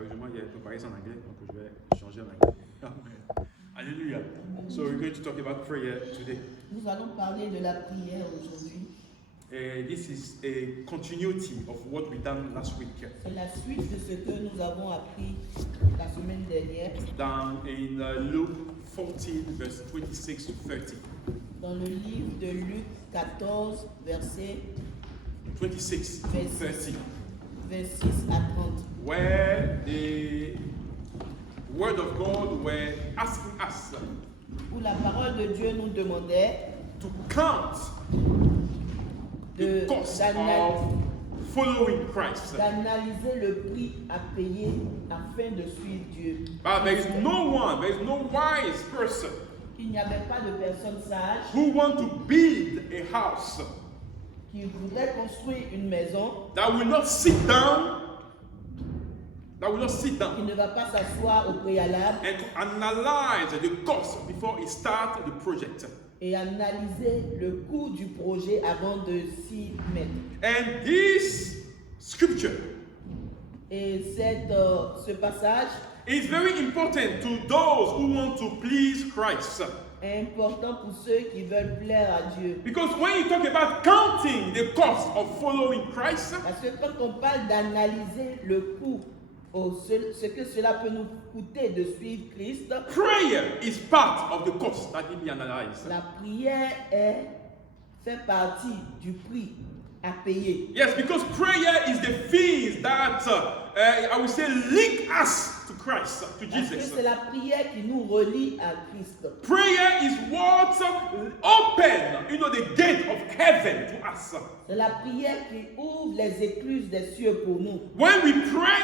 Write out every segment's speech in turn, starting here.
sérieusement, il a préparé ça en anglais, donc je vais changer en anglais. Amen. Hallelujah. So we're going to talk about prayer today. Nous allons parler de la prière aujourd'hui. This is a continuity of what we done last week. C'est la suite de ce que nous avons appris la semaine dernière. Down in Luke 14, verse 26 to 30. Dans le livre de Luc 14, verset 26 to 30. 26 à 30. Where the word of God were asking us Où la parole de Dieu nous demandait to count the cost of following Christ. d'analyser le prix à payer afin de suivre Dieu. But there is no wise person Il n'y avait pas de personne sage who want to build a house qui voudrait construire une maison, that will not sit down, qui ne va pas s'asseoir au préalable and to analyze the cost before he start the project. et analyser le coût du projet avant de s'y mettre. And this scripture Et ce passage is very important to those who want to please Christ. est important pour ceux qui veulent plaire à Dieu. Because when you talk about counting the cost of following Christ, Parce que quand on parle d'analyser le coût, ce que cela peut nous coûter de suivre Christ, prayer is part of the cost that will be analyzed. la prière fait partie du prix à payer. Yes, because prayer is the things that I would say link us to Christ, to Parce que Jesus. c'est la prière qui nous relie à Christ. Prayer is what open, the gate of heaven to us. C'est la prière qui ouvre les écluses des cieux pour nous. When we pray,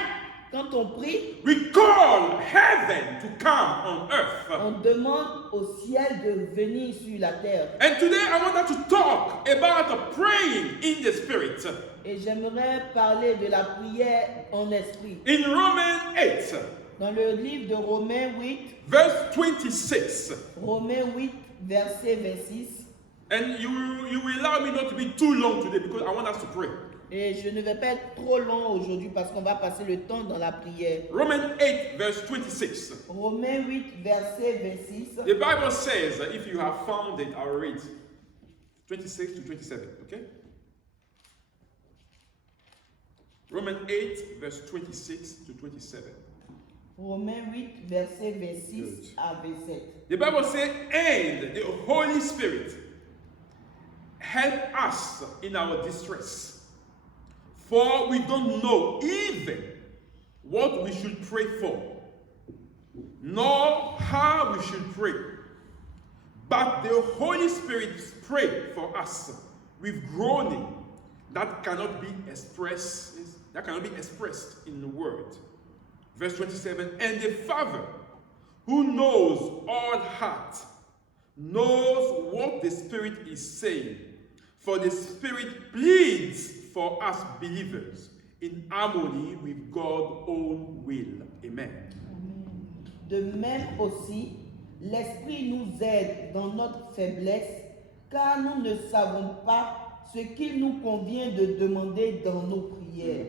Quand on prie, we call heaven to come on earth. on demande au ciel de venir sur la terre. And today I want us to talk about praying in the Spirit. Et j'aimerais parler de la prière en esprit. In Romans 8, Dans le livre de Romains 8, verse 26. Romains 8, verset 26. And you will allow me not to be too long today because I want us to pray. Et je ne vais pas être trop long aujourd'hui parce qu'on va passer le temps dans la prière. Romans 8, verse 26. Romains 8, verset 26. The Bible says, if you have found it, I'll read 26 to 27, okay? Romans 8, verse 26 to 27. Romains 8, verset 26 à 27. The Bible says, and the Holy Spirit help us in our distress. For we don't know even what we should pray for, nor how we should pray. But the Holy Spirit prays for us with groaning that cannot be expressed in the word. Verse 27, and the Father, who knows all heart, knows what the Spirit is saying, for the Spirit pleads for us believers in harmony with God's own will. Amen. De même aussi, l'Esprit nous aide dans notre faiblesse, car nous ne savons pas ce qu'il nous convient de demander dans nos prières.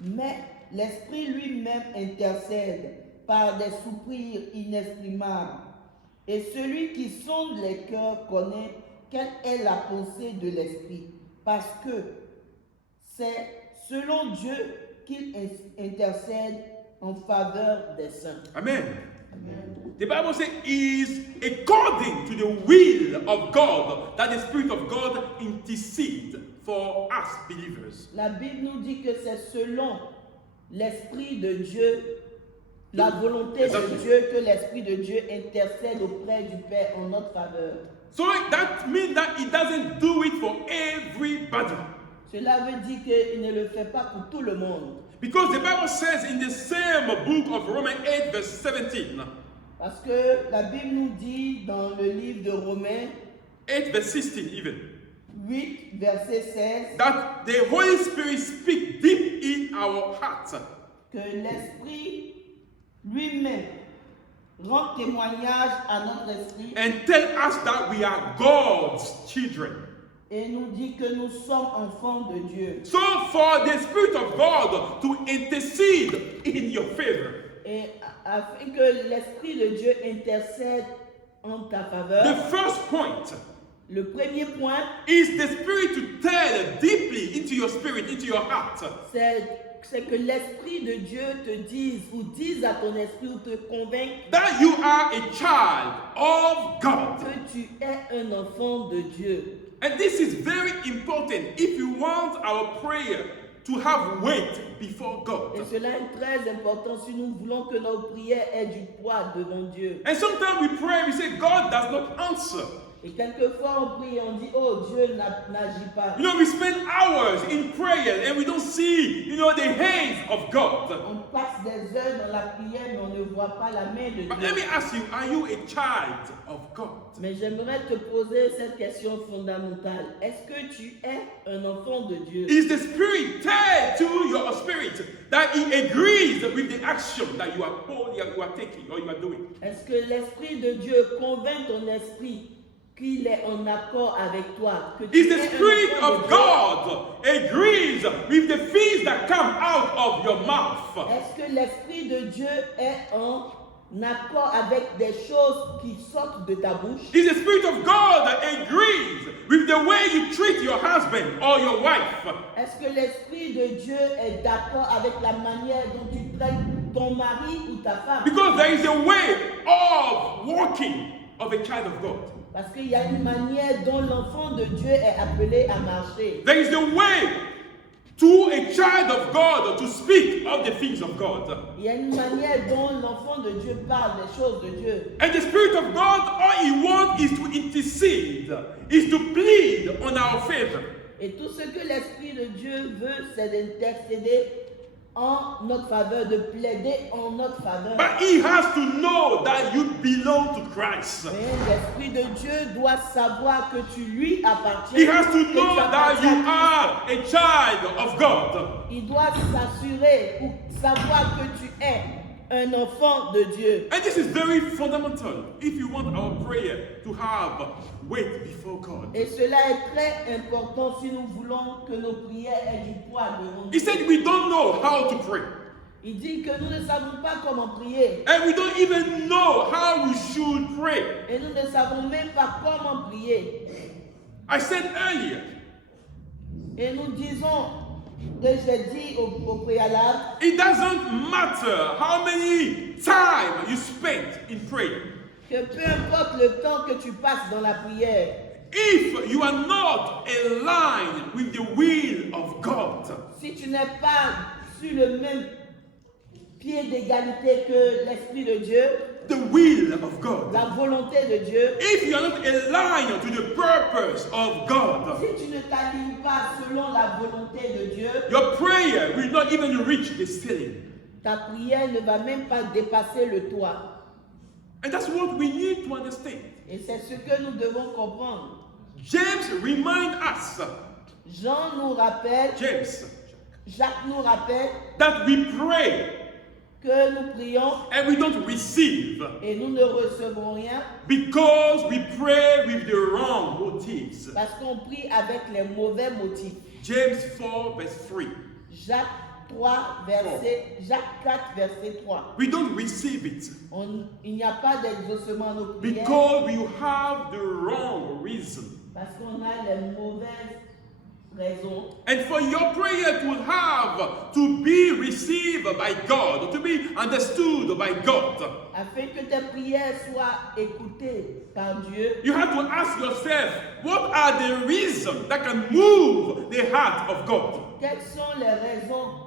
Mais l'Esprit lui-même intercède par des soupirs inexprimables. Et celui qui sonde les cœurs connaît quelle est la pensée de l'Esprit, parce que c'est selon Dieu qu'il intercède en faveur des saints. Amen. Amen. The Bible says it is according to the will of God that the Spirit of God intercedes for us believers. La Bible nous dit que c'est selon l'Esprit de Dieu, la volonté de Dieu, que l'Esprit de Dieu intercède auprès du Père en notre faveur. So that means that He doesn't do it for everybody. Cela veut dire qu'il ne le fait pas pour tout le monde. Because the Bible says in the same book of Romans 8, verse 17. Parce que la Bible nous dit dans le livre de Romains 8, verse 16 even. 8, verset 16. That the Holy Spirit speaks deep in our hearts. Que l'Esprit lui-même rend témoignage à notre esprit. And tell us that we are God's children. Et nous dit que nous sommes enfants de Dieu. So for the Spirit of God to intercede in your favor, Et afin que l'Esprit de Dieu intercède en ta faveur, the first point le premier point, is the Spirit to tell deeply into your spirit, into your heart, c'est que l'Esprit de Dieu te dise ou dise à ton esprit ou te convainque that you are a child of God. que tu es un enfant de Dieu. And this is very important if you want our prayer to have weight before Et God. cela est très important si nous voulons que notre prière ait du poids devant Dieu. And sometimes we pray, we say, God does not answer. Et quelquefois on prie et on dit, oh Dieu n'agit pas. You know, we spend hours in prayer and we don't see, the hands of God. On passe des heures dans la prière mais on ne voit pas la main de But let me Dieu. ask you, are you a child of God? Mais j'aimerais te poser cette question fondamentale. Est-ce que tu es un enfant de Dieu? Is the Spirit tell to your spirit that He agrees with the action that you are taking or you are doing? Est-ce que l'Esprit de Dieu convainc ton esprit qu'il est en accord avec toi? Que tu Is the es un Spirit enfant de of Dieu? God agrees with the things that come out of your mouth? Est-ce que l'Esprit de Dieu est en accord avec des choses qui sortent de ta bouche? Is the Spirit of God that agrees with the way you treat your husband or your wife? Est-ce que l'Esprit de Dieu est d'accord avec la manière dont tu traites ton mari ou ta femme? Because there is a way of walking of a child of God. Parce qu'il y a une manière dont l'enfant de Dieu est appelé à marcher. There is a way to a child of God to speak of the things of God. Il y a une manière dont l'enfant de Dieu parle des choses de Dieu. And the Spirit of God, all He wants is to intercede, is to plead on our favor. Et tout ce que l'Esprit de Dieu veut, c'est d'intercéder en notre faveur, de plaider en notre faveur. But He has to know that you belong to Christ. Mais l'Esprit de Dieu doit savoir que tu lui appartiens. He has to que tu know that appartiens you à are a child of God. Il doit s'assurer ou savoir que tu es un enfant de Dieu. And this is very fundamental if you want our prayer to have weight before God. Et cela est très important si nous voulons que nos prières aient du poids devant He Dieu. said we don't know how to pray. Il dit que nous ne savons pas comment prier. And we don't even know how we should pray. Et nous ne savons même pas comment prier. I said earlier, Et nous disons, que j'ai dit au préalable, it doesn't matter how many time you spend in prayer. que peu importe le temps que tu passes dans la prière, If you are not aligned with the will of God, si tu n'es pas sur le même pied d'égalité que l'Esprit de Dieu, the will of God, la volonté de Dieu, if you are not aligned to the purpose of God, si tu ne t'alignes pas selon la volonté de Dieu, your prayer will not even reach the ceiling. ta prière ne va même pas dépasser le toit. And that's what we need to understand. Et c'est ce que nous devons comprendre. James reminds us, Jean nous rappelle, James, Jacques nous rappelle that we pray que nous prions and we don't receive et nous ne recevons rien because we pray with the wrong motives. parce qu'on prie avec les mauvais motifs. James 4 verse 3. Jacques 3, Jacques 4, verset 3. We don't receive it Il n'y a pas d'exaucement à nos prières because you have the wrong reason. parce qu'on a les mauvaises raisons. And for your prayer to have to be received by God, to be understood by God, Afin que tes prières soient écoutées par Dieu, you have to ask yourself, what are the reasons that can move the heart of God? quelles sont les raisons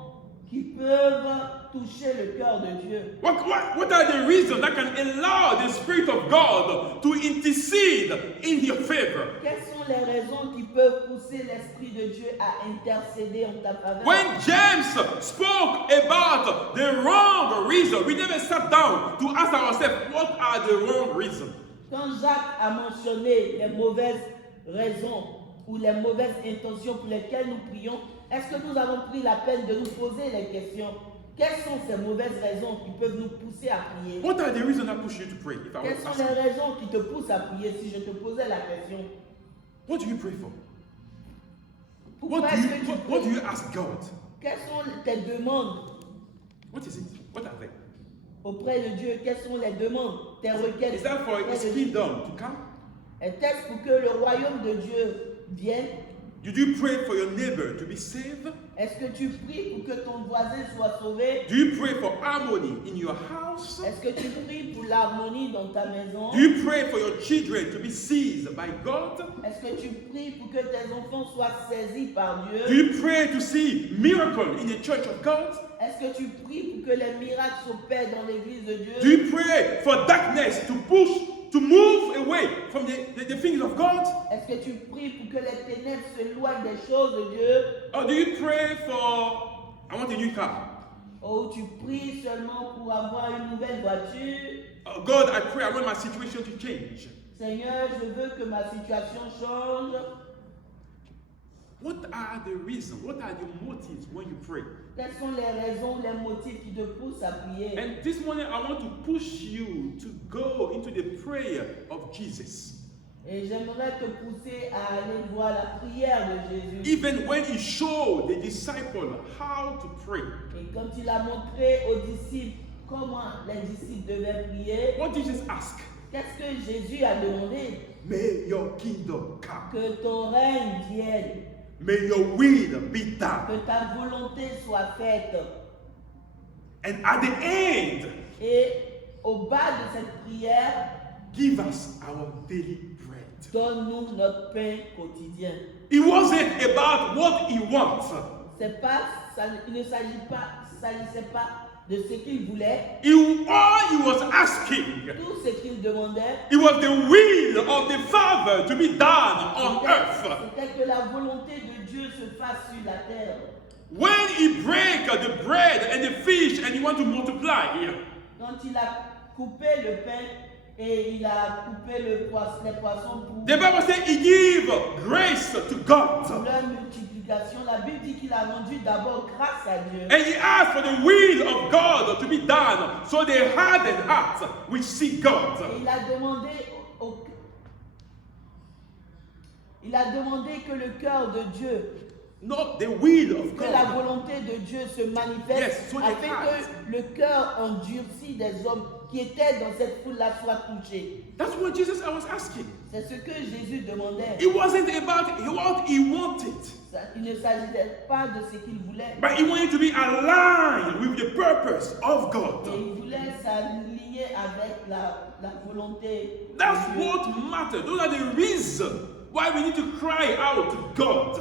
qui peuvent toucher le cœur de Dieu? What are the reasons that can allow the Spirit of God to intercede in your favor? Quelles sont les raisons qui peuvent pousser l'Esprit de Dieu à intercéder en ta faveur? When James spoke about the wrong reason, we never sat down to ask ourselves, what are the wrong reasons? Quand Jacques a mentionné les mauvaises raisons ou les mauvaises intentions pour lesquelles nous prions, est-ce que nous avons pris la peine de nous poser les questions? Quelles sont ces mauvaises raisons qui peuvent nous pousser à prier? What are the reasons that push you to pray? If I Quelles was sont asking, les raisons qui te poussent à prier si je te posais la question? what do you pray for? Pourquoi est-ce que tu What do pries? you ask God? Quelles sont tes demandes? What is it? What are they? auprès de Dieu? Quelles sont les demandes, tes requêtes? Is that for His kingdom to come? Est-ce pour que le royaume de Dieu vienne? Did you pray for your neighbor to be saved? Est-ce que tu pries pour que ton voisin soit sauvé? Do you pray for harmony in your house? Est-ce que tu pries pour l'harmonie dans ta maison? Do you pray for your children to be seized by God? Est-ce que tu pries pour que tes enfants soient saisis par Do Dieu? you pray to see miracle in the church of God? Est-ce que tu pries pour que les miracles s'opèrent dans l'église de Do Dieu? you pray for darkness to move away from the things of God? Est-ce que tu pries pour que les ténèbres s'éloignent des choses de Dieu? Or do you pray for, I want a new car? Ou tu pries seulement pour avoir une nouvelle voiture? Oh God, I pray, I want my situation to change. Seigneur, je veux que ma situation change. What are the reasons? What are the motives when you pray? Quelles sont les raisons, les motifs qui te poussent à prier? And this morning, I want to push you to go into the prayer of Jesus. Et j'aimerais te pousser à aller voir la prière de Jésus. Even when he showed the disciple how to pray, Et quand il a montré aux disciples comment les disciples devaient prier, what did Jesus ask? qu'est-ce que Jésus a demandé? May your kingdom come. Que ton règne vienne, May your will be done. que ta volonté soit faite. And at the end, Et au bas de cette prière, give us our daily bread. donne-nous notre pain quotidien. It wasn't about what he wants. C'est pas, il ne s'agissait pas de ce qu'il voulait. All he was asking, Tout ce qu'il demandait, it was the will of the Father to be done on earth. c'était que la volonté de Dieu se fasse sur la terre. When he break the bread and the fish and he want to multiply, Quand il a coupé le pain et il a coupé les poissons pour the Bible says he give grace to God. leur multiplication, la Bible dit qu'il a rendu d'abord grâce à Dieu. And he asked for the will of God to be done, so they hardened hearts which see God. Et il a demandé que le cœur de Dieu, Not the will of que la God. volonté de Dieu se manifeste, Yes, so they afin heart. que le cœur endurci des hommes qui étaient dans cette foule-là soit touché. That's what Jesus was asking. C'est ce que Jésus demandait. It wasn't about what he wanted, Il ne s'agissait pas de ce qu'il voulait, but he wanted to be aligned with the purpose of et God. il voulait s'aligner avec la volonté de That's Dieu. what matters. Those are the reasons why we need to cry out to God.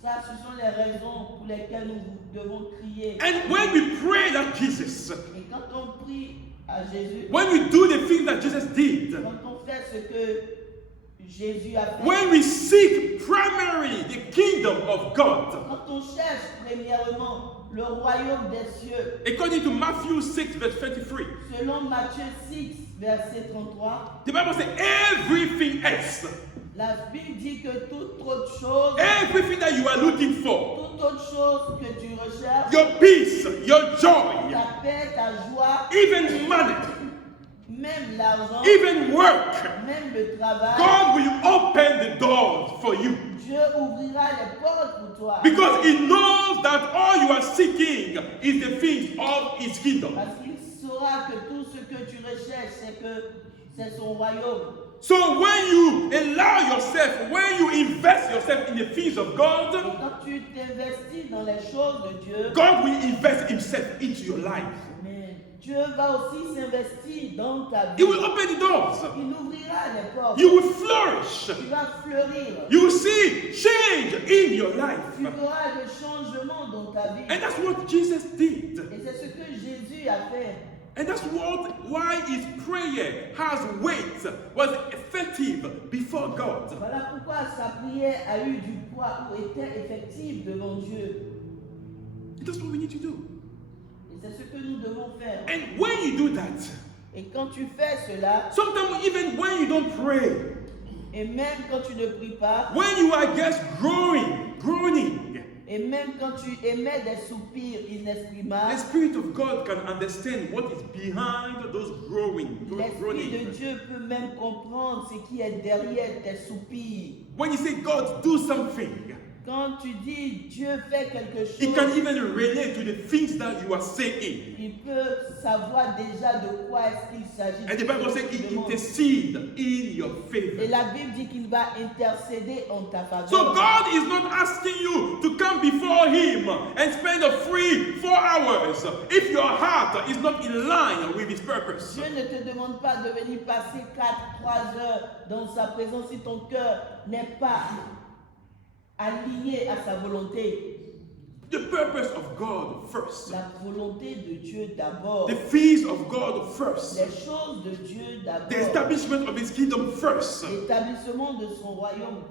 Ça, ce sont les raisons pour lesquelles nous devons crier. And when we pray that Jesus, Et quand on prie à Jésus, when we do the things that Jesus did, quand on fait ce que Jésus a fait, when we seek primarily the kingdom of God, quand on cherche premièrement le royaume des cieux, according to Matthew 6, verse 23, selon Matthieu 6, verset 33, the Bible says everything else, la Bible dit que toute autre chose, everything that you are looking for, toute autre chose que tu recherches, your peace, your joy, ta paix, ta joie, even money, même l'argent, even work, même le travail, God will open the doors for you. Dieu ouvrira les portes pour toi. Because he knows that all you are seeking is the things of his kingdom. Parce qu'il saura que tout ce que tu recherches, c'est son royaume. So when you allow yourself, when you invest yourself in the things of Et God, quand tu t'investis dans les choses de Dieu, God will invest himself into your life. mais Dieu va aussi s'investir dans ta He vie. will open the doors. Il ouvrira les portes. You will flourish. Tu vas fleurir. You will see change in your life. Tu verras le changement dans ta vie. And that's what Jesus did. Et c'est ce que Jésus a fait. And that's why his prayer has weight, was effective before God. Voilà pourquoi sa prière a eu du poids ou était effective devant Dieu. That's what we need to do. Et c'est ce que nous devons faire. And when you do that, Et quand tu fais cela, sometimes even when you don't pray, et même quand tu ne pries pas, when you are just groaning, et même quand tu émets des soupirs the inexprimables, Spirit of God can understand what is behind those groaning, those l'Esprit de groaning. Dieu peut même comprendre ce qui est derrière tes soupirs. When you say, God, do something, Quand tu dis Dieu fait quelque He chose, can even relate to the things that you are saying. il peut savoir déjà de quoi est-ce qu'il s'agit. And the Bible says he Demande. intercede in your Et favor. la Bible dit qu'il va intercéder en ta faveur. So God is not asking you to come before him and spend a free 4 hours if your heart is not in line with his purpose. Dieu ne te demande pas de venir passer 4-3 heures dans sa présence si ton cœur n'est pas aligné à sa volonté. The purpose of God first. La volonté de Dieu d'abord. The things of God first. Les choses de Dieu The d'abord. establishment of his kingdom first. L'établissement de son royaume.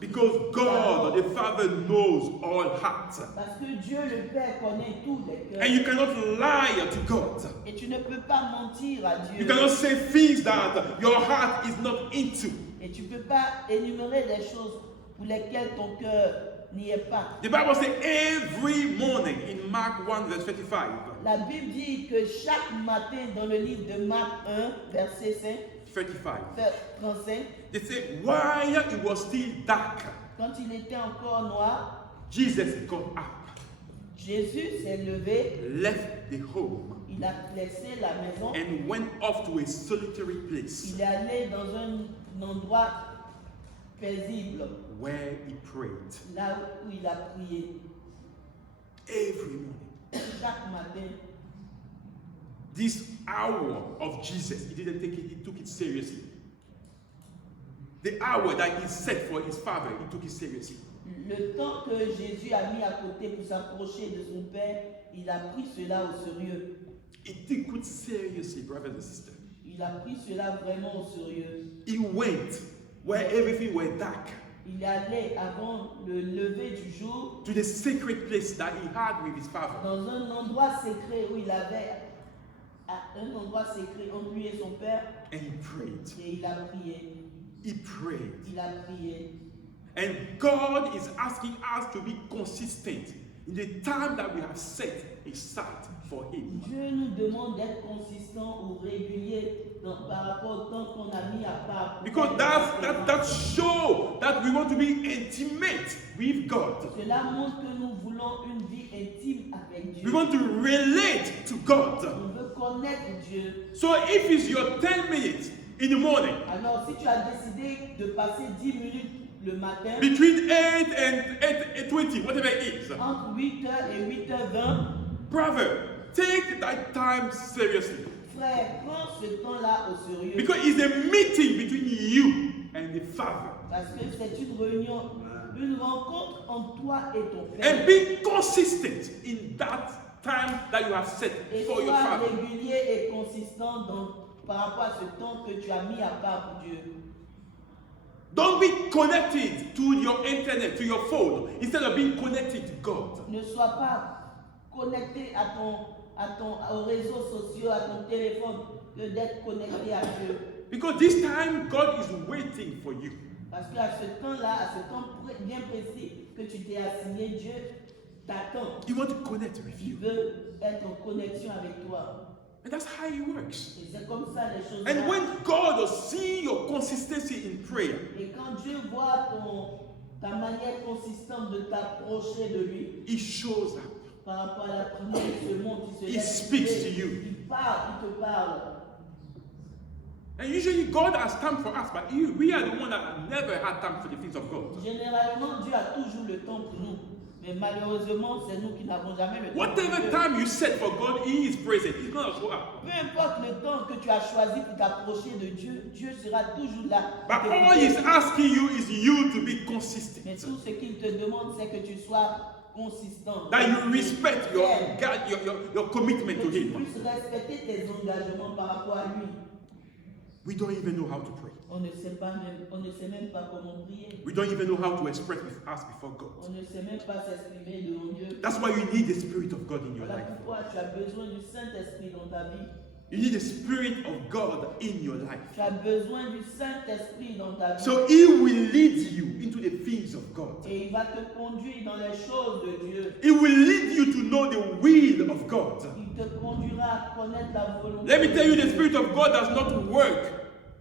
Because God, the Father, knows all hearts. Parce que Dieu le Père connaît tous les cœurs. And you cannot lie to God. Et tu ne peux pas mentir à You Dieu. cannot say things that your heart is not into. Et tu ne peux pas énumérer des choses pour lesquelles ton cœur n'y est pas. The Bible says every morning in Mark 1 verse 35. La Bible dit que chaque matin dans le livre de Marc 1, verset 5, 35. 35, They say while it was still dark, quand il était encore noir, Jesus got up, Jésus s'est levé, left the home, il a laissé la maison, and went off to a solitary place il est allé dans un endroit paisible, where he prayed. là où il a prié. Every morning. Chaque matin, This hour of Jesus, he didn't take it, he took it seriously. The hour that he set for his Father, he took it seriously. le temps que Jésus a mis à côté pour s'approcher de son Père, il a pris cela au sérieux. He took it seriously, brothers and sisters. Il a pris cela vraiment au sérieux. He went where everything were dark, Il est allé avant le lever du jour to the sacred place that he had with his Father. dans un endroit secret où il avait un endroit secret entre lui et son Père And he prayed. et il a prié. He prayed. Il a prié. And God is asking us to be consistent in the time that we have set aside for him. Dieu nous demande d'être consistant ou régulier par rapport au temps qu'on a mis à part. pour Because faire that shows that we want to be intimate with God. Cela montre que nous voulons une vie intime avec Dieu. We want to relate to God. On veut connaître Dieu. So if it's your 10 minutes in the morning, Alors, si tu as décidé de passer 10 minutes le matin, between 8 and 8:20, whatever it is, entre 8h et 8h20, brother, take that time seriously. frère, prends ce temps-là au sérieux. Because it's a meeting between you and the Father. Parce que c'est une réunion, une rencontre entre toi et ton And Père. be consistent in that time that you have set Et for your sois Father. régulier et consistant par rapport à ce temps que tu as mis à part pour Dieu. Don't be connected to your internet, to your phone, instead of being connected to God. Ne sois pas connecté aux réseaux sociaux, à ton téléphone, que d'être connecté à Dieu. Because this time, God is waiting for you. Parce qu'à ce temps-là, à ce temps bien précis que tu t'es assigné, Dieu t'attend. He wants to connect with Il you. veut être en connexion avec toi. And that's how it works. Et c'est comme ça les choses. And when God sees your consistency in prayer, Et quand Dieu voit ta manière consistante de t'approcher de lui, He shows up. par rapport à la prière, il se montre, il se He lève, speaks to you. il parle, il te parle. And usually God has time for us, but we are the one that have never had time for the things of God. Généralement, Dieu a toujours le temps pour nous. Mais malheureusement, c'est nous qui n'avons jamais le temps. pour Whatever Dieu. time you set for God, He is present. He's going to show up. Peu importe le temps que tu as choisi pour t'approcher de Dieu, Dieu sera toujours là. pour But all t'écouter. He's asking you is you to be consistent. Mais tout ce qu'il te demande, c'est que tu sois consistant. That you respect your, Fidèle. God, your commitment to Que tu Him. puisses respecter tes engagements par rapport à lui. We don't even know how to pray. On ne sait même pas comment prier. We don't even know how to express with us before God. On ne sait même pas s'exprimer devant Dieu. That's why you need the Spirit of God in your Voilà life. pourquoi tu as besoin du Saint-Esprit dans ta vie. You need the Spirit of God in your life. Tu as besoin du Saint-Esprit dans ta vie. So He will lead you into the things of God. Et il va te conduire dans les choses de Dieu. He will lead you to know the will of God. Il te conduira à connaître la volonté. Let me tell you, the de Dieu. Spirit of God does not work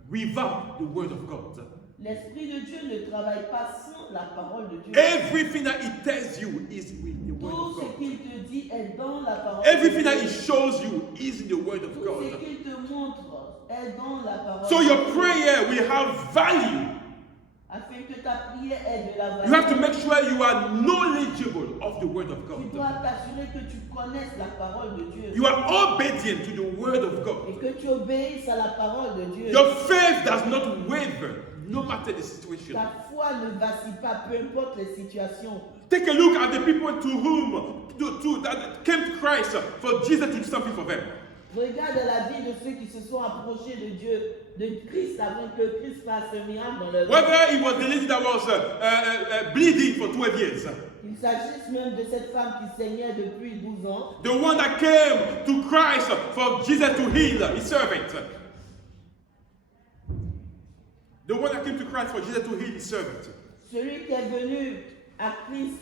without the Word of God. L'Esprit de Dieu ne travaille pas sans la parole de Dieu. Everything that He tells you is with the Word Tout of ce God. qu'il te dit est dans la parole Everything de that Dieu. He shows you is in the Word of Tout God. ce qu'il te montre est dans la parole So de your Dieu. prayer will have value. Afin que ta prière ait de la You have to valeur, make sure you are knowledgeable of the Word of tu God. dois t'assurer que tu connaisses la parole de Dieu. You are obedient to the Word of Et God. que tu obéisses à la parole de Dieu. Your faith does not waver no matter the situation. Ta foi ne vacille pas, peu importe les situations. Take a look at the people that came to Christ for Jesus to do something for them. Regarde la vie de ceux qui se sont approchés de Dieu, de Christ, avant que Christ fasse un miracle dans leur vie. Whether it was the lady that was bleeding for 12 years, Il s'agisse même de cette femme qui saignait depuis 12 ans, the one that came to Christ for Jesus to heal his servant, the one that came to Christ for Jesus to heal his servant. celui qui est venu à Christ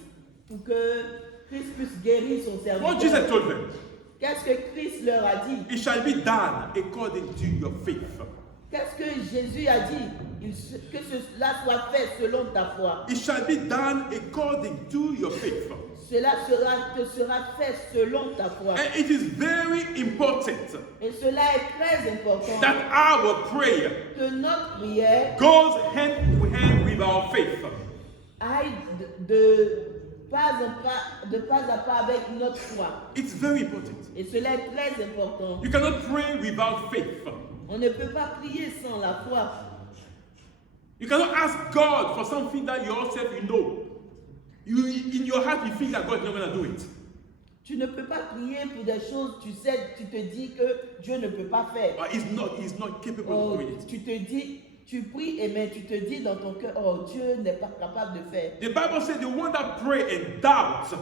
pour que Christ puisse guérir son What Jesus serviteur. told them, Qu'est-ce que Christ leur a dit? it shall be done according to your faith. Qu'est-ce que Jésus a dit? Que cela soit fait selon ta foi. It shall be done according to your faith. Cela te sera fait selon ta foi. And it is very important Et cela est très important that our prayer que notre prière goes hand in hand with our faith. aille de pas à pas avec notre foi. It's very important. Et cela est très important. You cannot pray without faith. On ne peut pas prier sans la foi. You cannot ask God for something that yourself you know. In your heart you feel that God is not going to do it. Tu ne peux pas prier pour des choses, tu sais, tu te dis que Dieu ne peut pas faire. Or he's not capable Oh, of doing it. tu te dis, tu pries, mais tu te dis dans ton cœur, oh, Dieu n'est pas capable de faire. The Bible says the one that pray and doubts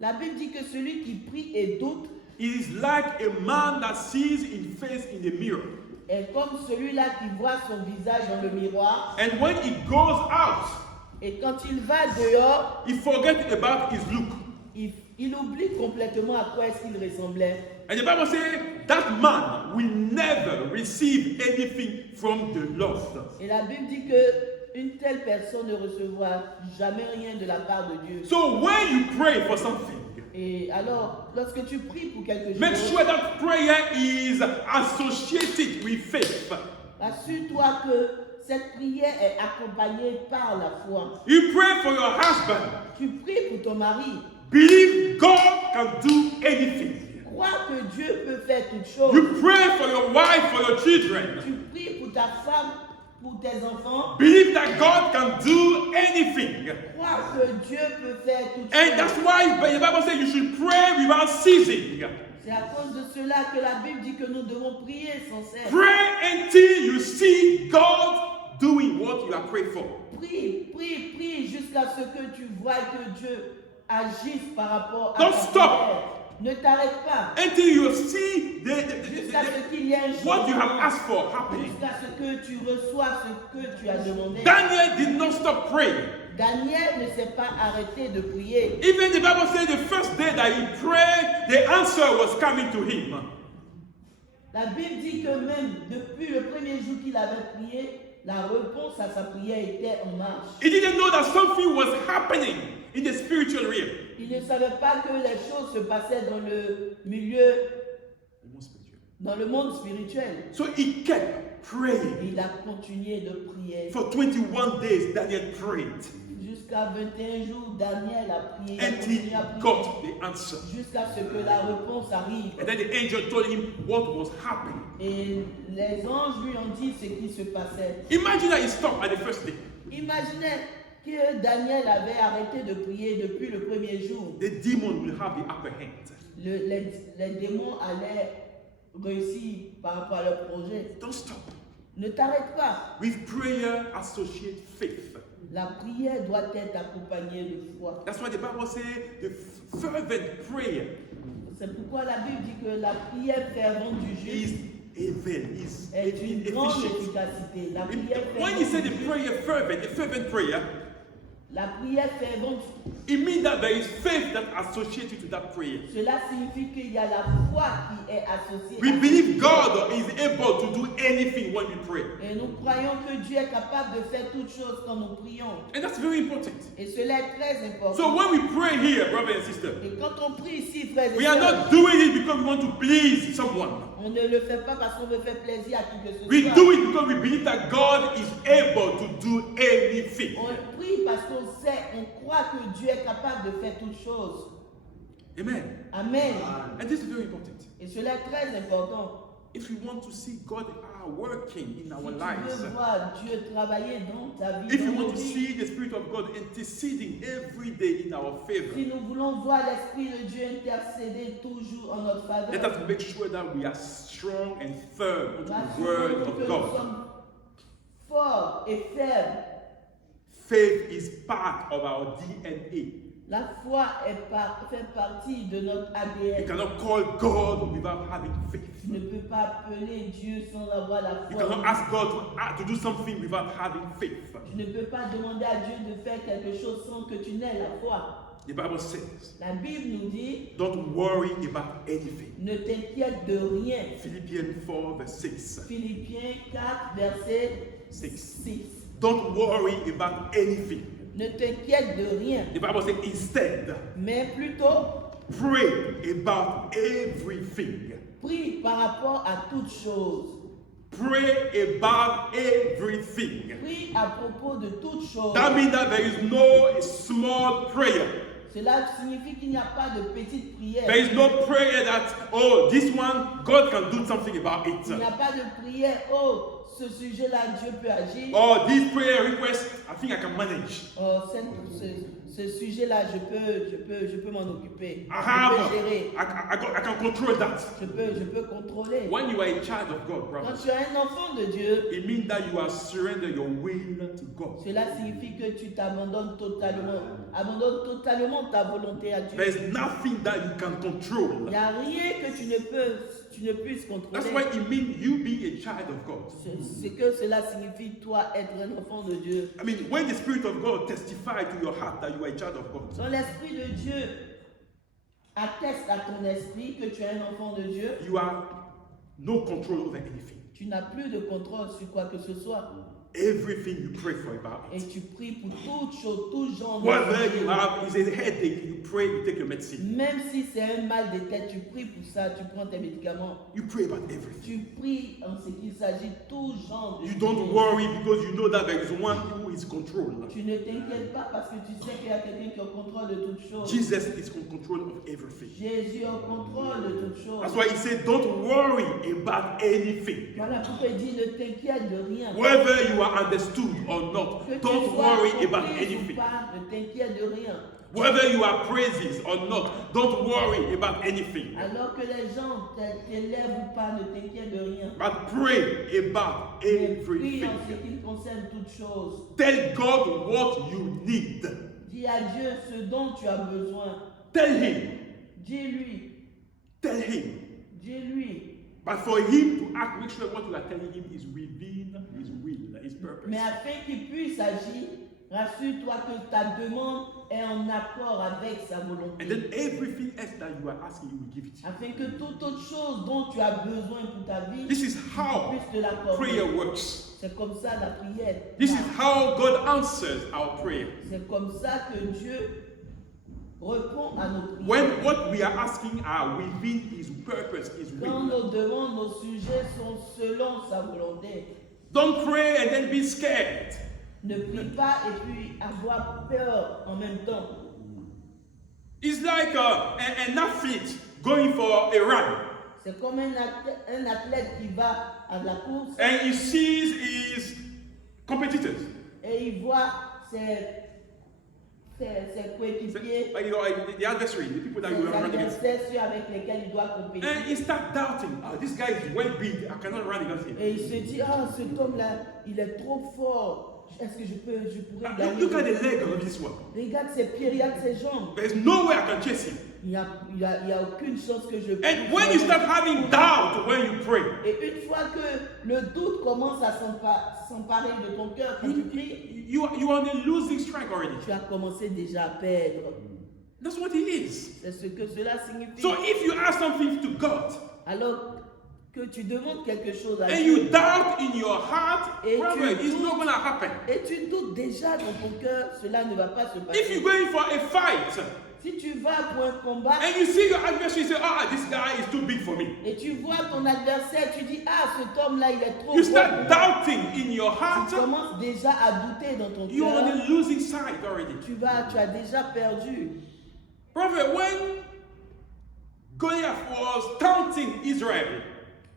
La Bible dit que celui qui prie et doute is like a man that sees his face in the mirror. est comme celui-là qui voit son visage dans le miroir. And when he goes out, Et quand il va dehors, he forgets about his look. il oublie complètement à quoi est-ce qu'il ressemblait. And the Bible says that man will never receive anything from the Lord. Et la Bible dit que une telle personne ne recevra jamais rien de la part de Dieu. So when you pray for something, Et alors, lorsque tu pries pour quelque make chose, sure that prayer is associated with faith. assure-toi que cette prière est accompagnée par la foi. You pray for your husband. Tu pries pour ton mari. Believe God can do anything. Crois que Dieu peut faire toutes choses. You pray for your wife, for your children. Tu pries pour ta femme, pour tes enfants. Believe that God can do anything. Crois que Dieu peut faire toutes And that's choses. why the Bible says you should pray without ceasing. C'est à cause de cela que la Bible dit que nous devons prier sans cesse. Pray until you see God doing what you are praying for. Prie, prie, prie jusqu'à ce que tu vois que Dieu agisse par rapport à Don't ta stop. prière. Ne t'arrête pas. Until you see Jusqu'à ce qu'il y ait un what you have changement. asked for happening. Jusqu'à ce que tu reçoives ce que tu as demandé. Daniel did not stop praying. Daniel ne s'est pas arrêté de prier. Even the Bible says the first day that he prayed, the answer was coming to him. La Bible dit que même depuis le premier jour qu'il avait prié, la réponse à sa prière était en marche. He didn't know that something was happening in the spiritual realm. Il ne savait pas que les choses se passaient dans le milieu, dans le monde spirituel. So he kept praying. Il a continué de prier. For 21 days, Daniel prayed Jusqu'à 21 jours, Daniel a prié. Il a until continué he à prier got the answer. jusqu'à ce que la réponse arrive. And then the angel told him what was happening. Et les anges lui ont dit ce qui se passait. Imagine that he stopped at the first day. Imaginez que Daniel avait arrêté de prier depuis le premier jour. The demon will have the upper hand. Les démons allaient réussir par rapport à leur projet. Don't stop. Ne t'arrête pas. With prayer, associate faith. La prière doit être accompagnée de foi. That's why the Bible says the fervent prayer C'est pourquoi la Bible dit que la prière fervente du is juste est une grande efficient. efficacité. La prière When you say fervente the du prayer fervent, a fervent prayer, La prière fervente, it means that there is faith that associated to that prayer. cela signifie qu'il y a la foi qui est associée. We à believe God is able to do anything when we pray. Et nous croyons que Dieu est capable de faire toutes choses quand nous prions. And that's very important. Et cela est très important. So when we pray here, brothers and sisters, Et quand on prie ici, frères et we are sœurs, not doing it because we want to please someone. on ne le fait pas parce qu'on veut faire plaisir à qui que ce We soit. do it because we believe that God is able to do anything. On prie parce qu'on sait, on croit que Dieu est capable de faire toutes choses. Amen. Amen. And this is very important. Et cela est très important. If you want to see God working in Si our tu lives, veux voir Dieu travailler dans ta vie, if you dans want nos to vies, see the Spirit of God interceding every day in our favor, si nous voulons voir l'Esprit de Dieu intercéder toujours en notre faveur, let us make sure that we are strong and firm on the rassurons-nous Word que of nous God. sommes forts et fermes. Faith is part of our DNA. La foi fait partie de notre You ADN. cannot call God without having faith. Tu ne peux pas appeler Dieu sans avoir la You foi. cannot ask God to do something without having faith. Tu ne peux pas demander à Dieu de faire quelque chose sans que tu n'aies la foi. The Bible says, La Bible nous dit, don't worry about anything. ne t'inquiète de rien. Philippians 4 verse 6. Philippiens 4, verset 6. 6. Don't worry about anything. Ne t'inquiète de rien, The Bible says instead, mais plutôt pray about everything. prie par rapport à toutes choses. Pray about everything. Prie à propos de toutes choses. That means that there is no small prayer. Cela signifie qu'il n'y a pas de petite prière. There is no prayer that, oh, this one, God can do something about it. Il n'y a pas de prière, oh, ce sujet-là, Dieu peut agir. Oh, this prayer request, I think I can manage. Oh, ce sujet-là, je peux m'en occuper. I Je peux gérer. I can control that. Je peux contrôler. When you are in charge of God, Quand brothers, tu es un enfant de Dieu, it means that you are surrender your will to God. cela signifie que tu t'abandonnes totalement. Abandonne totalement ta volonté à Dieu. There is nothing that you can Il control. n'y a rien que tu ne puisses That's why contrôler. it means you be a child of God. C'est que cela signifie toi être un enfant de Dieu. I mean, when the Spirit of God testifies to your heart that you are a child of God, Quand l'Esprit de Dieu atteste à ton esprit que tu es un enfant de Dieu, you have no control over anything. tu n'as plus de contrôle sur quoi que ce soit. Everything you pray for about Et it. tu pries pour toutes choses, tout genre de Whether you choses. have is a headache, you pray, you take your medicine. Même si c'est un mal de tête, tu pries pour ça, tu prends tes médicaments. You pray about everything. Tu pries en ce qu'il s'agit de tout genre de You choses. don't worry because you know that there is one who is control. Tu ne t'inquiètes pas parce que tu sais qu'il y a quelqu'un qui est au contrôle de toutes choses. Jesus is in control of everything. Jésus est au contrôle de toutes choses. That's why he said, don't worry about anything. Voilà pourquoi il dit ne t'inquiète de rien. Whether you are understood or not, Que tu don't sois worry compris about ou anything. pas, ne t'inquiète de rien. Whether you are praises or not, don't worry about anything. Alors que les gens t'élèvent ou pas, ne t'inquiète de rien. But pray about Mais prie everything. en ce qui concerne toutes choses. Tell God what you need. Dis à Dieu ce dont tu as besoin. Tell him. Dis-lui. Tell him. Dis-lui. But for him to act, make sure what you are telling him is within his will, his purpose. Mais afin qu'il puisse agir, rassure-toi que ta demande est en accord avec sa And volonté. then everything else that you are asking, he will give it to you. Afin que toute autre chose dont tu as besoin pour ta vie, This is tu how puisses te l'accorder. prayer works. C'est comme ça la prière. This is how God answers our prayer. C'est comme ça que Dieu répond à nos prières. When what we are asking are within his purpose, his Quand will. nos demandes, nos sujets sont selon sa volonté. Don't pray and then be scared. Ne prie pas et puis avoir peur en même temps. It's like an athlete going for a run C'est comme un athlète qui va à la course and he sees his competitors. et il voit ses coéquipiers, Like, you know, like the adversary, the people that you ses are running against. adversaires ceux avec lesquels il doit compétir. And he starts doubting, this guy is well big, I cannot run against him. Et il se dit, ah, cet homme-là, il est trop fort. Est-ce que je pourrais gagner? Look at the leg of this one. Regarde ses pieds, regarde ses jambes. There's no way I can chase him. Il n'y a aucune chance que je And when you start having doubt when you pray, Et une fois que le doute commence à s'emparer de ton cœur quand tu pries, you are on a losing strike already. tu as commencé déjà à perdre. That's what it is. C'est ce que cela signifie. So if you ask something to God Alors que tu demandes quelque chose à and Dieu you doubt in your heart, Et brother, tu it's not doutes. going to happen. et tu doutes déjà dans ton cœur, cela ne va pas se passer. If you're going for a fight Si tu vas pour un combat and you see your adversary, you say, this guy is too big for me. et tu vois ton adversaire, tu dis cet homme-là il est trop You gros start pour moi. doubting in your heart, Tu commences déjà à douter dans ton you're on cœur. the losing side already. Tu as déjà perdu. Brother, when Goliath was taunting Israel,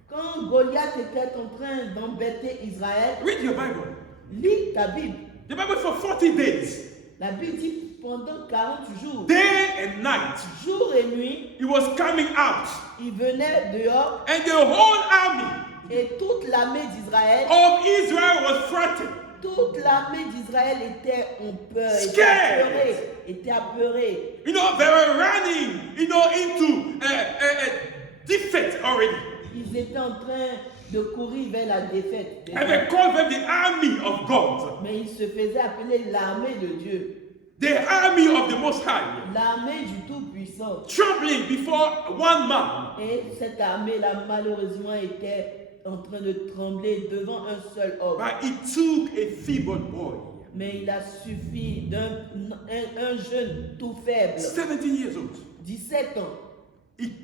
Quand Goliath était en train d'embêter Israël, read your Bible. lis ta Bible. The Bible for 40 days, La Bible dit pendant 40 jours, day and night, jour et nuit, he was coming out. il venait dehors And the whole army et toute l'armée d'Israël, of Israel was frightened. toute l'armée d'Israël était en peur, Scared. était apeurée. You know, they were running, into defeat already. Ils étaient en train de courir vers la défaite. And they called them the army of God, Mais ils se faisaient appeler l'armée de Dieu, the army of the Most High, l'armée du Tout-Puissant. trembling before one man. Et cette armée-là, malheureusement, était en train de trembler devant un seul homme. But it took a feeble boy, Mais il a suffi d'un jeune tout faible, 17 years old, 17 ans,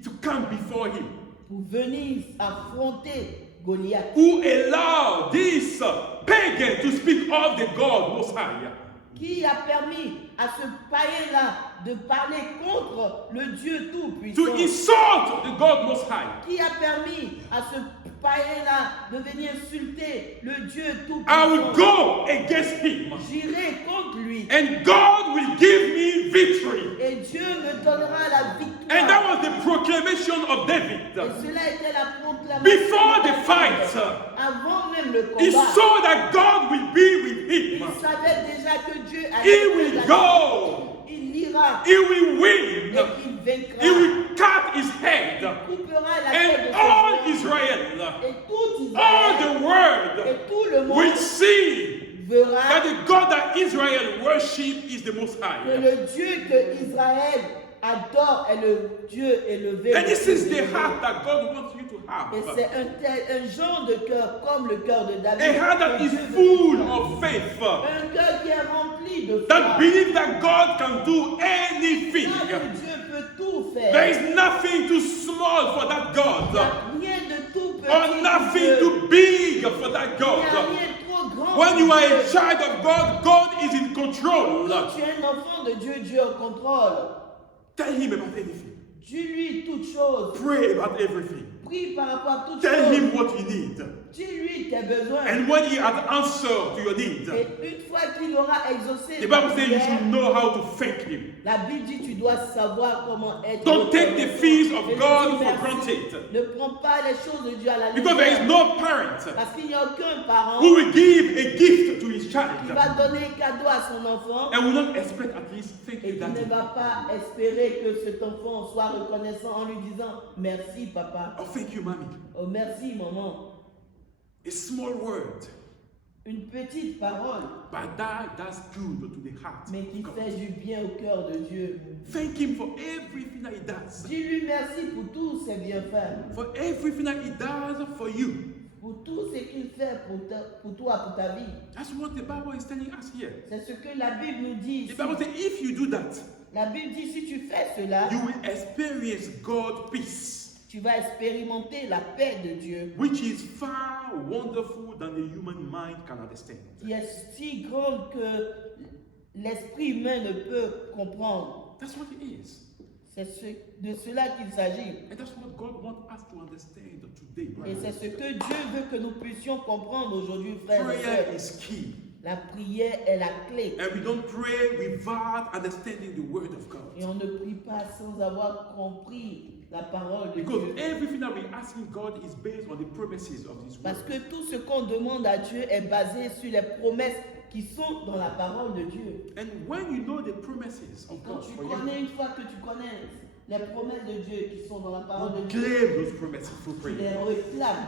to come before him, pour venir affronter Goliath, who allowed this pagan to speak of the God Most High. qui a permis à ce païen-là de parler contre le Dieu To Tout-Puissant, insult the God Most High. qui a permis à ce païen-là de venir insulter le Dieu I will Tout-Puissant. go against him, J'irai contre lui and God will give me victory. et Dieu me donnera la victoire. And that was the proclamation of Et David. cela était la proclamation. Before the fight, Avant même le he combat, saw that God will be with il him. savait déjà que Dieu He allait will faire la go. Il ira He will et win. il vaincra. He will cut his head. Il coupera la tête de And ses all ennemis. Israel, Et tout all Israël the world et tout le monde will see verra that the God that Israel worship is the Most que High. le Dieu que Israël adore est le Dieu élevé. And this is the heart that God wants you to Et have. c'est un genre de cœur comme le cœur de David. A heart that Que is Dieu veut full avoir. of faith, Un cœur qui est rempli de that foi. believes that God can do anything. Que Dieu peut tout faire. There is nothing too small for that Il n'y God, a rien de tout petit. or pour nothing Dieu. too big for that Il n'y a God. rien trop grand. When you pour are a Dieu. child of God, God is in control. Quand tu es un enfant de Dieu, Dieu est au contrôle. Tell him about anything. Dis-lui toutes choses. Pray about everything. Prie par rapport à toutes Tell choses. him what you need. Dis-lui tes besoins. And when he has answered to your need, Et une fois qu'il aura exaucé the ta Bible says you prière, should know how to thank him. la Bible dit tu dois savoir comment être. Don't take the reconnaissant. things of Et lui God dire for merci. granted. Ne prends pas les choses de Dieu à la Because there is légère. no parent Parce qu'il n'y a aucun parent who will give a gift to his qui child va donner un cadeau à son enfant and will not expect at least thank et you, qui ne daddy, va pas espérer que cet enfant soit reconnaissant en lui disant merci papa, or thank you, mommy. oh merci maman. A small word, Une petite parole, but that does good to the heart. mais qui of fait God. du bien au cœur de Dieu. Thank him for everything that he does, Dis-lui merci pour tous ses bienfaits, for everything that he does for you. pour tout ce qu'il fait pour toi, pour ta vie. That's what the Bible is telling us here. C'est ce que la Bible nous dit. The ici. Bible says if you do that, La Bible dit si tu fais cela, you will experience God's peace, tu vas expérimenter la paix de Dieu, which is far wonderful than the human mind can understand. qui est si grande que l'esprit humain ne peut comprendre. That's what it is. C'est de cela qu'il s'agit. And that's what God wants us to understand today. Et brothers c'est and ce que sisters. Dieu veut que nous puissions comprendre aujourd'hui, frères et Prayer sœurs. is key. La prière est la clé. And we don't pray without understanding the word of God. Et on ne prie pas sans avoir compris la parole de Because Dieu. everything that we're asking God is based on the promises of His Parce word. que tout ce qu'on demande à Dieu est basé sur les promesses qui sont dans la parole de Dieu. And when you know the promises of Quand God tu for you, connais, une fois que tu connais Les promesses de Dieu qui sont dans la parole de You Dieu, claim those promises through tu les prayer. réclames.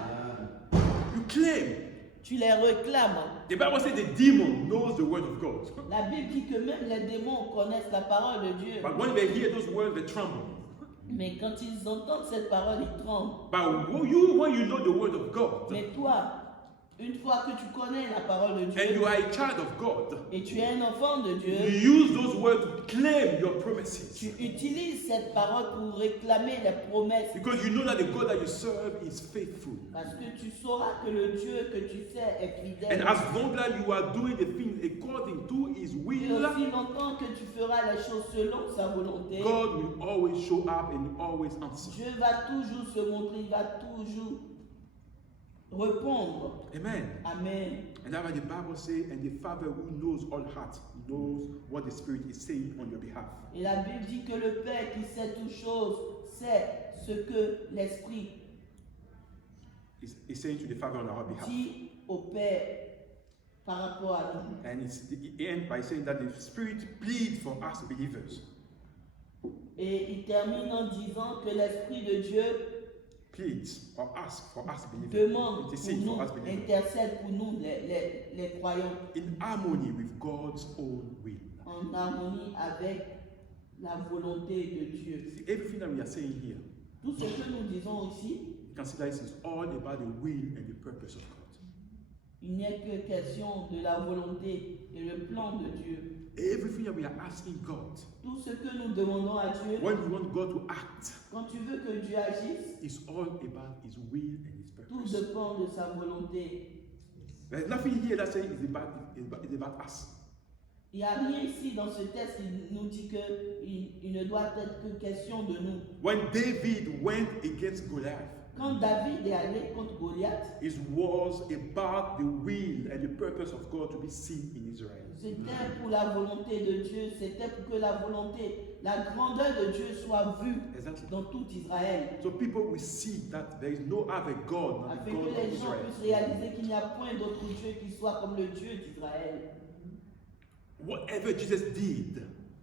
You claim. Tu les réclames. The Bible says the demon knows the word of God. La Bible dit que même les démons connaissent la parole de Dieu. But when they hear those words, they tremble. Mais quand ils entendent cette parole, ils tremblent. But when you know the word of God, Mais toi, une fois que tu connais la parole de and Dieu you are a child of God, et tu es un enfant de you Dieu, use those words to claim your promises. tu utilises cette parole pour réclamer les promesses. Because you know that the God that you serve is faithful. Parce que tu sauras que le Dieu que tu sais est And fidèle. as long as you are doing the things according to his Et will, aussi longtemps que tu feras les choses selon sa volonté, God will always show up and always answer. Dieu va toujours se montrer, il va toujours répondre. Amen. Amen. And that's why the Bible says, and the Father who knows all heart knows what the Spirit is saying on your behalf. Et la Bible dit que le Père qui sait toutes choses sait ce que l'Esprit He's saying to the Father on our behalf. dit au Père par rapport à nous. And it ends by saying that the Spirit pleads for us believers. Et il termine en disant que l'Esprit de Dieu Pleads or asks for us believers. demande pour Intercede nous, for us believers. intercède pour nous, les croyants, In harmony with God's own will. en harmonie avec la volonté de Dieu. See, everything that we are saying here, Tout ce que nous disons ici, you can see that this is all about the will and the purpose of God. il n'y a que question de la volonté et le plan de Dieu. Everything that we are asking God, Tout ce que nous demandons à Dieu, when we want God to act, quand tu veux que Dieu agisse, is all about his will and his tout purpose. dépend de sa volonté. There's nothing here that says it's about us. Il n'y a rien ici dans ce texte qui nous dit qu'il ne doit être que question de nous. When David went against Goliath, Quand David est allé contre Goliath, it was about the will and the purpose of God to be seen in Israel. c'était pour la volonté de Dieu, c'était pour que la volonté, la grandeur de Dieu soit vue Exactly. dans tout Israël. So people will see that there is no other God than the Afin God que of les gens Israel. puissent réaliser qu'il n'y a point d'autre Dieu qui soit comme le Dieu d'Israël. Whatever Jesus did,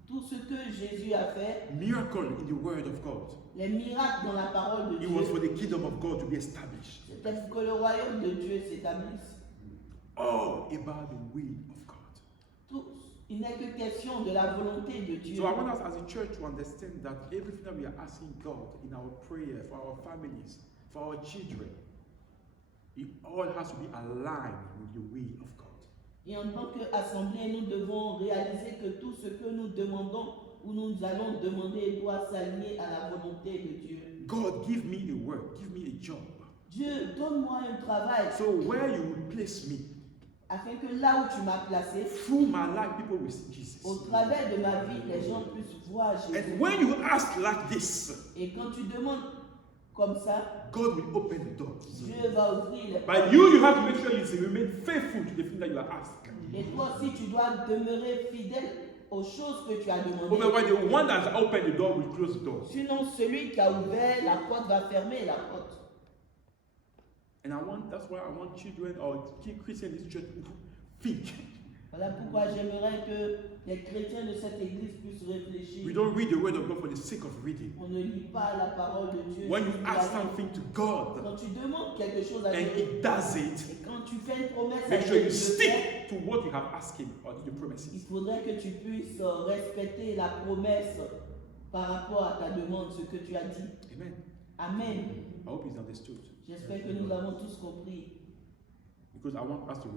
Tout ce que Jésus a fait, miracle in the word of God, les miracles dans la parole de it was for Dieu, the kingdom of God to be established. c'était pour que le royaume de Dieu s'établisse. All about the will of God. Tout, il n'est que question de la volonté de Dieu. So I want us as a church to understand that everything that we are asking God in our prayer, for our families, for our children, it all has to be aligned with the will of God. Et en tant qu'assemblée, nous devons réaliser que tout ce que nous demandons ou nous allons demander doit s'aligner à la volonté de Dieu. God, give me a work, give me a job. Dieu, donne-moi un travail So where you will place me, afin que là où tu m'as placé, through my life, people will see Jesus. au travers de ma vie, les gens puissent voir Jésus. And when you ask like this, Et quand tu demandes comme ça, God will open the doors. Dieu va ouvrir les But portes. you have to make sure you remain faithful to the thing that you are asking. Et toi aussi, tu dois demeurer fidèle aux choses que tu as demandées. Otherwise, the one that has opened the door will close the door. Sinon, celui qui a ouvert la porte va fermer la porte. And that's why I want children or Christians in this church to think. Voilà pourquoi j'aimerais que les chrétiens de cette église puissent réfléchir. We don't read the word of God for the sake of reading. On ne lit pas la parole de Dieu. When you juste ask pour la- something to God Quand tu demandes quelque chose à and Dieu, it does it, et quand tu fais une promesse à make Dieu, sure you tu le fais, stick to what you have asked Him or to the il promises. faudrait que tu puisses respecter la promesse par rapport à ta demande, ce que tu as dit. Amen. Amen. I hope it's understood. J'espère que nous avons tous compris. Because I want us to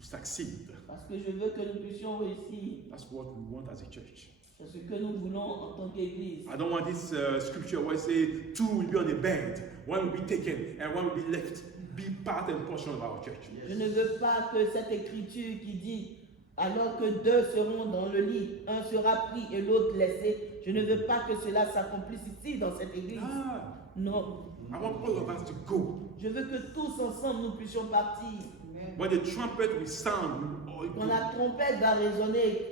succeed. Parce que je veux que nous puissions réussir. That's what we want as a church. C'est ce que nous voulons en tant qu'église. I don't want this scripture where it say two will be on the bed, one will be taken, and one will be left. Be part and portion of our church. Je ne veux pas que cette écriture qui dit alors que deux seront dans le lit, un sera pris et l'autre laissé, je ne veux pas que cela s'accomplisse ici dans cette église. Ah, Non. I want all of us to go. Je veux que tous ensemble nous puissions partir. When the trumpet will sound, we will all Quand go. la trompette va résonner,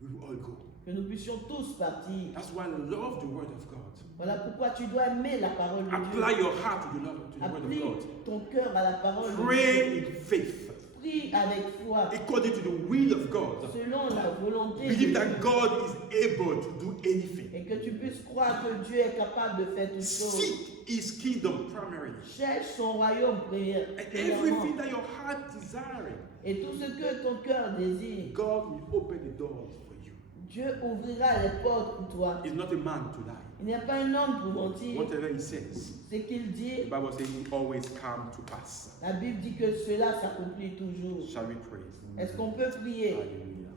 We will all go. que nous puissions tous partir. That's why I love the word of God. Voilà pourquoi tu dois aimer la parole de Dieu. Apply your heart to the word of Applique God. ton cœur à la parole de Dieu. Pray in faith. prie avec foi, according to the will of God. selon la volonté de Believe Dieu, that God is able to do anything. et que tu puisses croire que Dieu est capable de faire toutes choses. Seek His kingdom primarily. Cherche son royaume And premièrement. everything that your heart desiring, Et tout ce que ton cœur désire, God will open the doors for you. Dieu ouvrira les portes pour toi. He's not a man to lie. Il n'y a pas un homme pour mentir. Whatever He says, Ce qu'il the dit, Bible says it always come to pass. la Bible dit que cela s'accomplit toujours. Shall we pray? Est-ce qu'on peut prier? Hallelujah.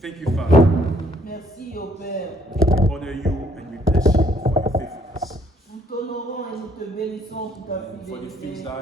Thank you, Father. Merci au Père. We honor you and we bless you for your faithfulness. Nous t'honorons et nous te bénissons pour ta For the things fidélité. that